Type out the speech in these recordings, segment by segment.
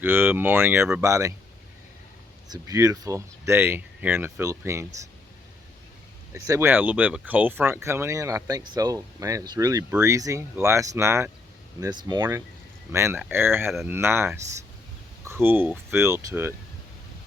Good morning, everybody. It's a beautiful day here in the Philippines. They said we had a little bit of a cold front coming in. I think so. Man, it's really breezy last night and this morning. Man, the air had a nice, cool feel to it.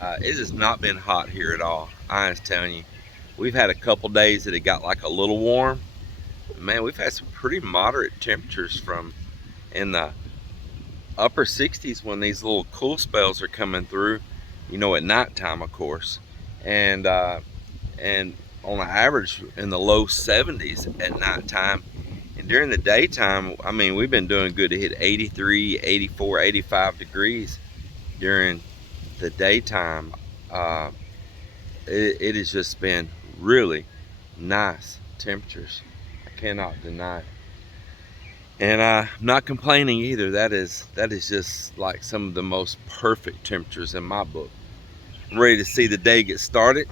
It has not been hot here at all. I was telling you. We've had a couple days that it got like a little warm. Man, we've had some pretty moderate temperatures from in the upper 60s when these little cool spells are coming through, at nighttime, of course, and and on an average in the low 70s at nighttime. And during the daytime, I mean, we've been doing good to hit 83, 84, 85 degrees during the daytime. uh, it has just been really nice temperatures. I cannot deny it. And I'm not complaining either. That is just like some of the most perfect temperatures in my book. I'm ready to see the day get started.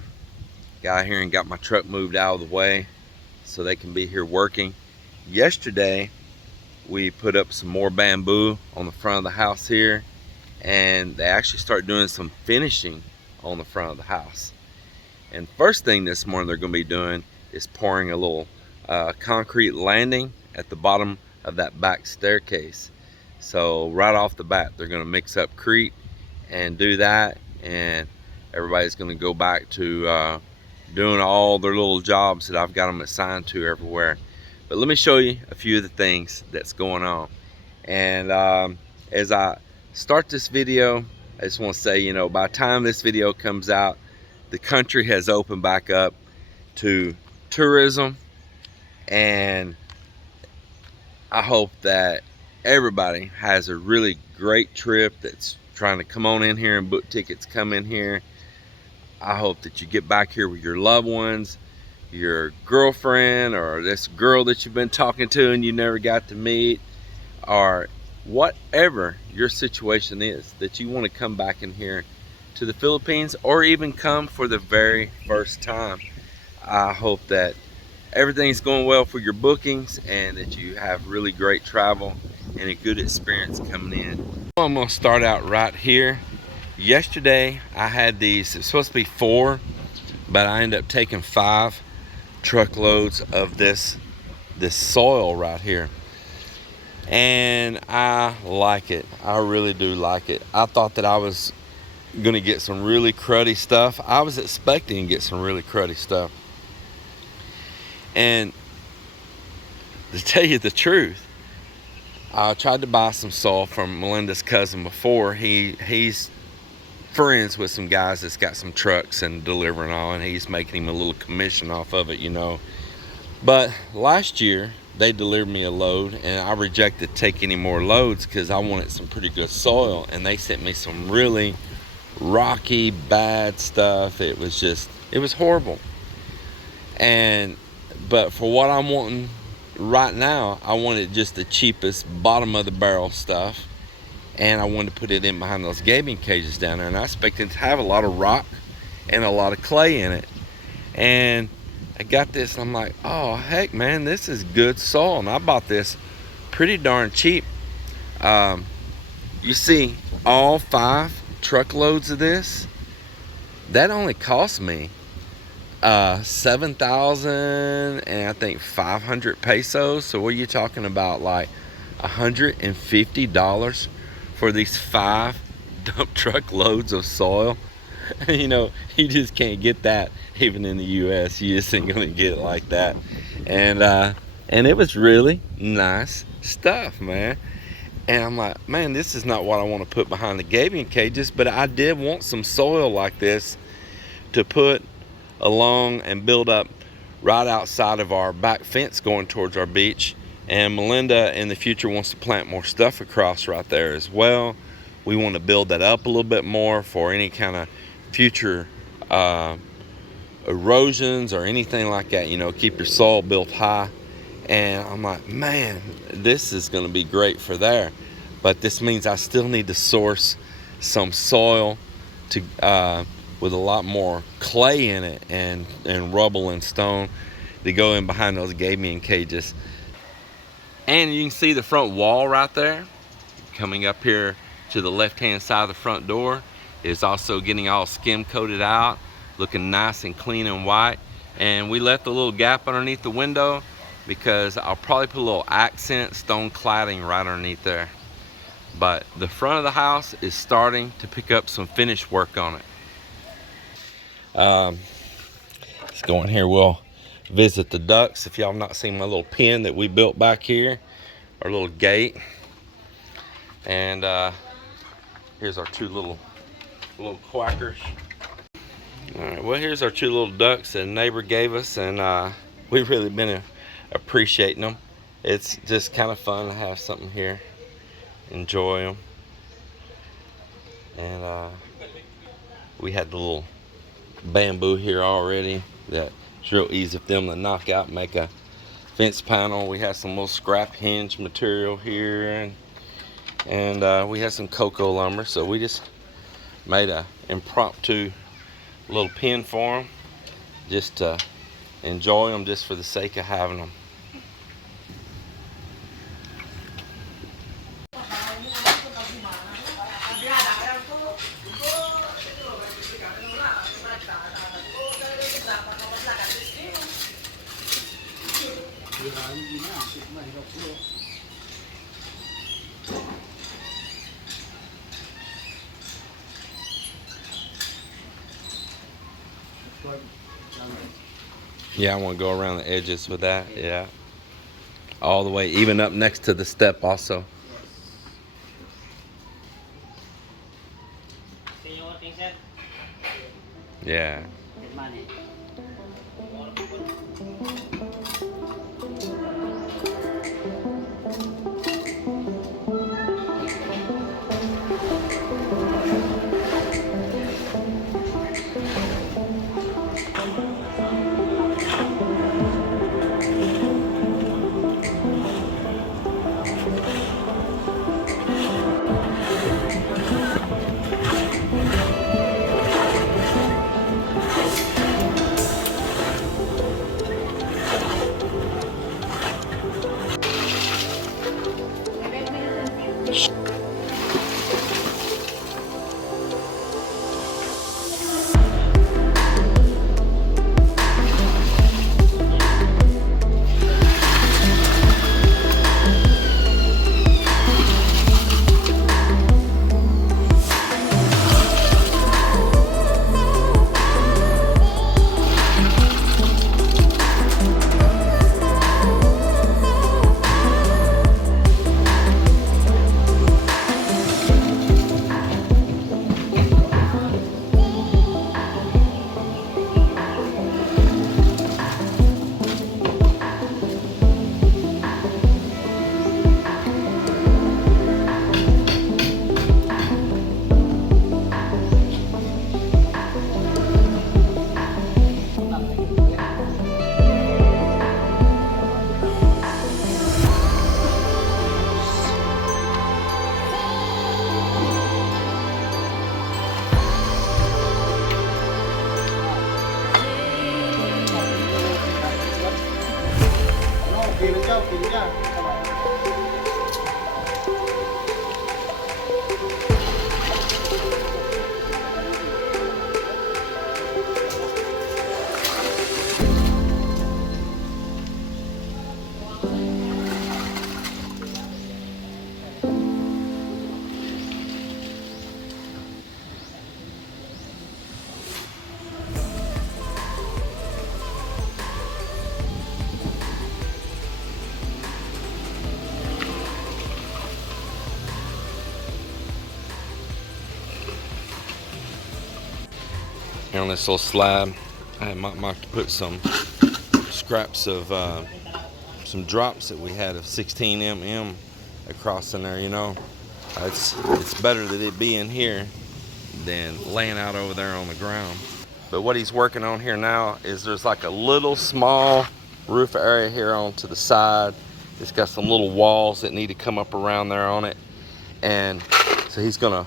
Got here and got my truck moved out of the way so they can be here working. Yesterday, we put up some more bamboo on the front of the house here, and they actually start doing some finishing on the front of the house. And first thing this morning they're going to be doing is pouring a little concrete landing at the bottom of that back staircase. So right off the bat, they're going to mix up crete and do that, and everybody's going to go back to doing all their little jobs that I've got them assigned to everywhere. But let me show you a few of the things that's going on. And as I start this video, I just want to say, by the time this video comes out, the country has opened back up to tourism, and I hope that everybody has a really great trip that's trying to come on in here and book tickets, come in here. I hope that you get back here with your loved ones, your girlfriend, or this girl that you've been talking to and you never got to meet, or whatever your situation is, that you want to come back in here to the Philippines, or even come for the very first time. I hope that everything's going well for your bookings and that you have really great travel and a good experience coming in. I'm going to start out right here. Yesterday I had these, it's supposed to be 4, but I ended up taking 5 truckloads of this soil right here, and I like it. I really do like it. I thought that I was gonna get some really cruddy stuff. I was expecting to get some really cruddy stuff, and to tell you the truth, I tried to buy some soil from Melinda's cousin before. He's friends with some guys that's got some trucks and delivering on, and he's making him a little commission off of it. But last year they delivered me a load, and I rejected to take any more loads because I wanted some pretty good soil, and they sent me some really rocky, bad stuff. It was horrible. But for what I'm wanting right now, I wanted just the cheapest, bottom of the barrel stuff, and I wanted to put it in behind those gabion cages down there, and I expected to have a lot of rock and a lot of clay in it. And I got this, and I'm like, oh heck, man, this is good soil, and I bought this pretty darn cheap. You see, all 5 truckloads of this, that only cost me 7,000 and I think 500 pesos. So what are you talking about, like $150 for these 5 dump truck loads of soil? You just can't get that even in the US. You just ain't gonna get it like that. And it was really nice stuff, man. And I'm like, man, this is not what I want to put behind the gabion cages, but I did want some soil like this to put along and build up right outside of our back fence going towards our beach. And Melinda in the future wants to plant more stuff across right there as well. We want to build that up a little bit more for any kind of future erosions or anything like that. Keep your soil built high. And I'm like, man, this is going to be great for there. But this means I still need to source some soil to with a lot more clay in it and rubble and stone to go in behind those gabion cages. And you can see the front wall right there coming up here to the left-hand side of the front door is also getting all skim coated out, looking nice and clean and white. And we left a little gap underneath the window because I'll probably put a little accent stone cladding right underneath there. But the front of the house is starting to pick up some finish work on it. Let's go in here, we'll visit the ducks. If y'all have not seen my little pen that we built back here, our little gate. And here's our two little quackers. All right, well, here's our two little ducks that a neighbor gave us, and we've really been appreciating them. It's just kind of fun to have something here, enjoy them. And we had the little bamboo here already that it's real easy for them to knock out and make a fence panel. We have some little scrap hinge material here, and we have some cocoa lumber, so we just made a impromptu little pen for them, just to enjoy them, just for the sake of having them. Yeah, I want to go around the edges with that. Yeah, all the way, even up next to the step also. Yeah. Here on this little slab, I might to put some scraps of some drops that we had of 16 mm across in there. You know, it's better that it be in here than laying out over there on the ground. But what he's working on here now is there's like a little small roof area here on to the side. It's got some little walls that need to come up around there on it, and so he's gonna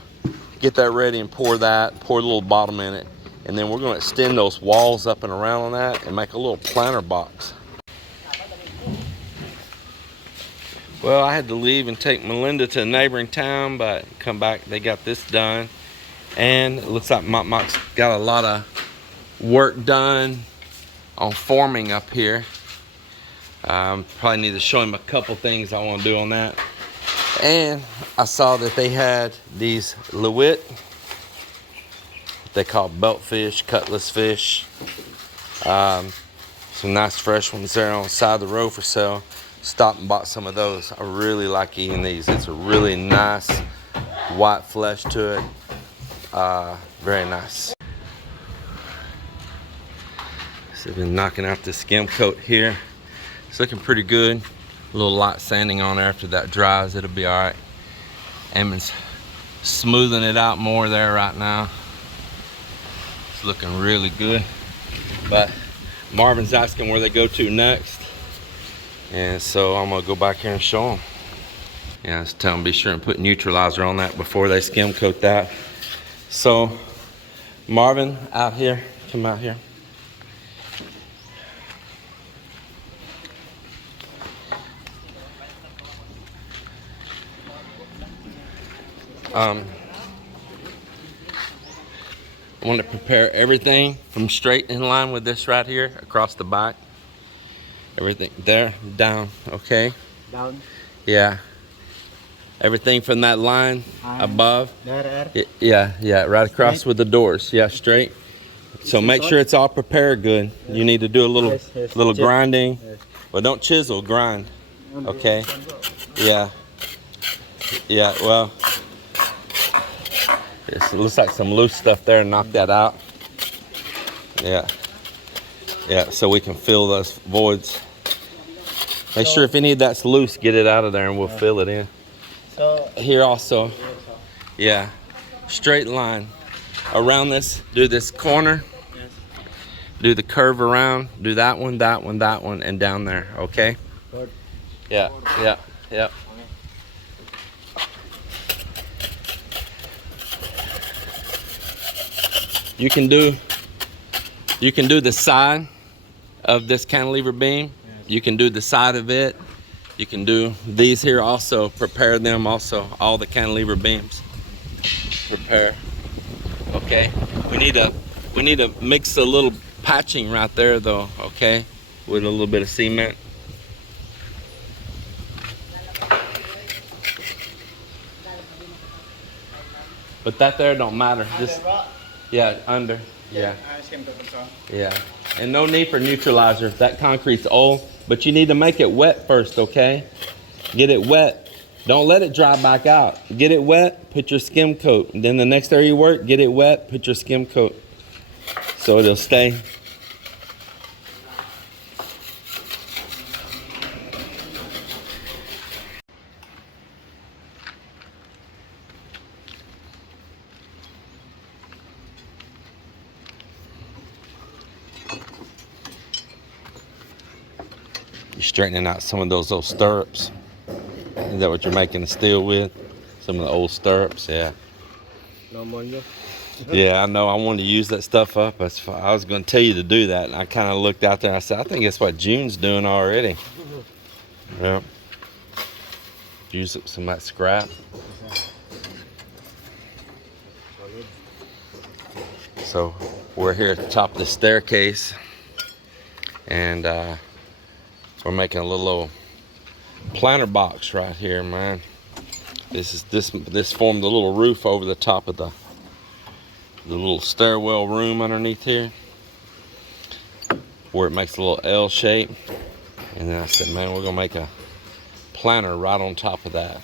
get that ready and pour the little bottom in it. And then we're going to extend those walls up and around on that and make a little planter box. Well, I had to leave and take Melinda to a neighboring town, but come back, they got this done. And it looks like Mop's got a lot of work done on forming up here. Probably need to show him a couple things I want to do on that. And I saw that they had these Lewitt, they call beltfish, cutlass fish. Some nice fresh ones there on the side of the road for sale. Stopped and bought some of those. I really like eating these. It's a really nice white flesh to it. Very nice. So I've been knocking out this skim coat here. It's looking pretty good. A little light sanding on there. After that dries, it'll be all right. Eamon's smoothing it out more there right now. It's looking really good. But Marvin's asking where they go to next. And so I'm gonna go back here and show them. Yeah, just tell them be sure and put neutralizer on that before they skim coat that. So Marvin out here, come out here. I want to prepare everything from straight in line with this right here across the back. Everything there, down, okay? Down? Yeah. Everything from that line above. There. Yeah, right across Straight? with the doors. Yeah, straight. So make sure it's all prepared good. You need to do a little little grinding. Well, don't chisel, grind. Okay? Yeah. Yeah, well, it looks like some loose stuff there. Knock that out. Yeah. Yeah, so we can fill those voids. Make sure if any of that's loose, get it out of there and we'll fill it in. So here also, yeah, straight line around this. Do this corner. Yes. Do the curve around. Do that one, that one, that one, and down there. Okay. Good. Yeah. You can do the side of this cantilever beam. Yes. You can do the side of it. You can do these here also. Prepare them also. All the cantilever beams. Prepare. Okay. We need to mix a little patching right there though. Okay. With a little bit of cement. But that there don't matter. Just yeah, under. Yeah. Yeah. And no need for neutralizer. That concrete's old, but you need to make it wet first, okay? Get it wet. Don't let it dry back out. Get it wet, put your skim coat. And then the next area you work, get it wet, put your skim coat. So it'll stay. You're straightening out some of those old stirrups. Is that what you're making the steel with? Some of the old stirrups, yeah. No more. Yeah, I know. I wanted to use that stuff up. I was going to tell you to do that. And I kind of looked out there and I said, I think that's what June's doing already. Yeah. Use up some of that scrap. So we're here at the top of the staircase. And we're making a little old planter box right here, man. This formed a little roof over the top of the little stairwell room underneath here, where it makes a little L shape. And then I said, man, we're gonna make a planter right on top of that.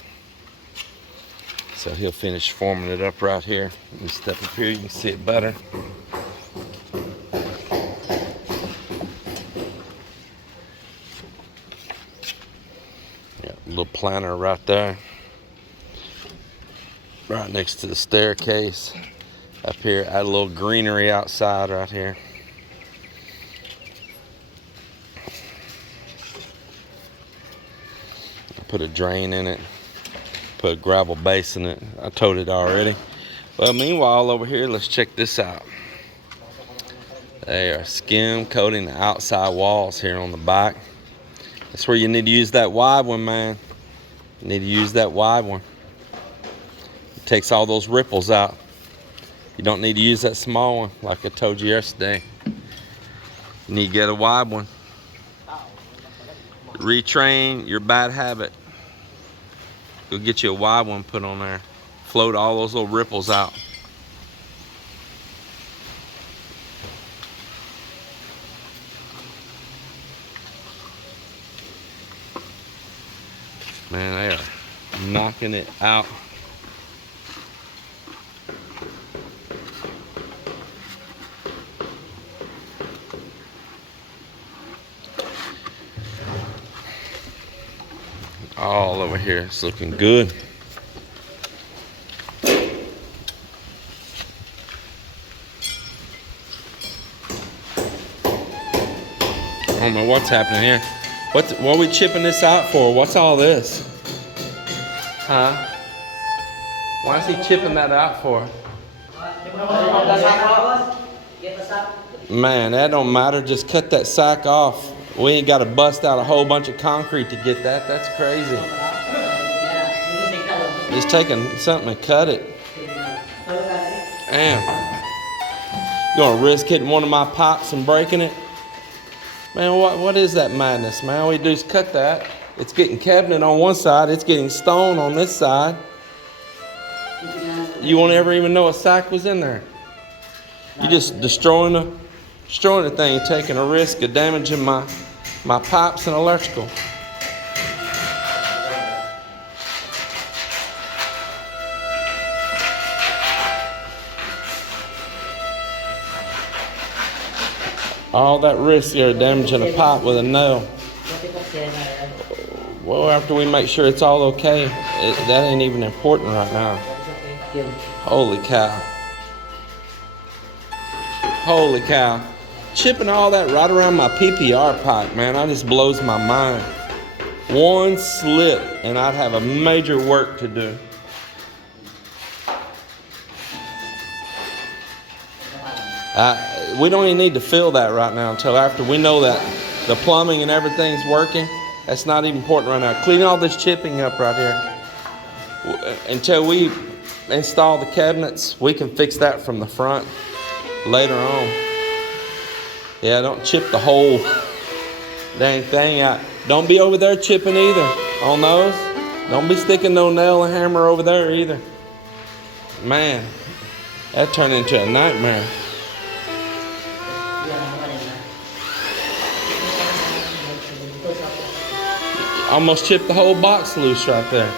So he'll finish forming it up right here. You step up here, you can see it better. Little planter right there, right next to the staircase. Up here, add a little greenery outside right here. Put a drain in it, put a gravel base in it. I told it already. Well, meanwhile, over here, let's check this out. They are skim coating the outside walls here on the back. That's where you need to use that wide one, man. You need to use that wide one. It takes all those ripples out. You don't need to use that small one like I told you yesterday. You need to get a wide one. Retrain your bad habit. Go get you a wide one put on there. Float all those little ripples out. Man, they are knocking it out. All over here, it's looking good. I don't know what's happening here. What are we chipping this out for? What's all this? Huh? Why is he chipping that out for? Man, that don't matter. Just cut that sack off. We ain't got to bust out a whole bunch of concrete to get that. That's crazy. Just taking something and cut it. Damn. You gonna risk hitting one of my pipes and breaking it? Man, what is that madness, man? All we do is cut that. It's getting cabinet on one side. It's getting stone on this side. You won't ever even know a sack was in there. You just destroying the thing, taking a risk of damaging my pipes and electrical. All that risk here of damaging a pipe with a nail. Well, after we make sure it's all okay, that ain't even important right now. Holy cow. Holy cow. Chipping all that right around my PPR pipe, man, that just blows my mind. One slip and I'd have a major work to do. We don't even need to fill that right now until after we know that the plumbing and everything's working. That's not even important right now. Clean all this chipping up right here. Until we install the cabinets, we can fix that from the front later on. Yeah, don't chip the whole dang thing out. Don't be over there chipping either on those. Don't be sticking no nail and hammer over there either. Man, that turned into a nightmare. Almost chipped the whole box loose right there.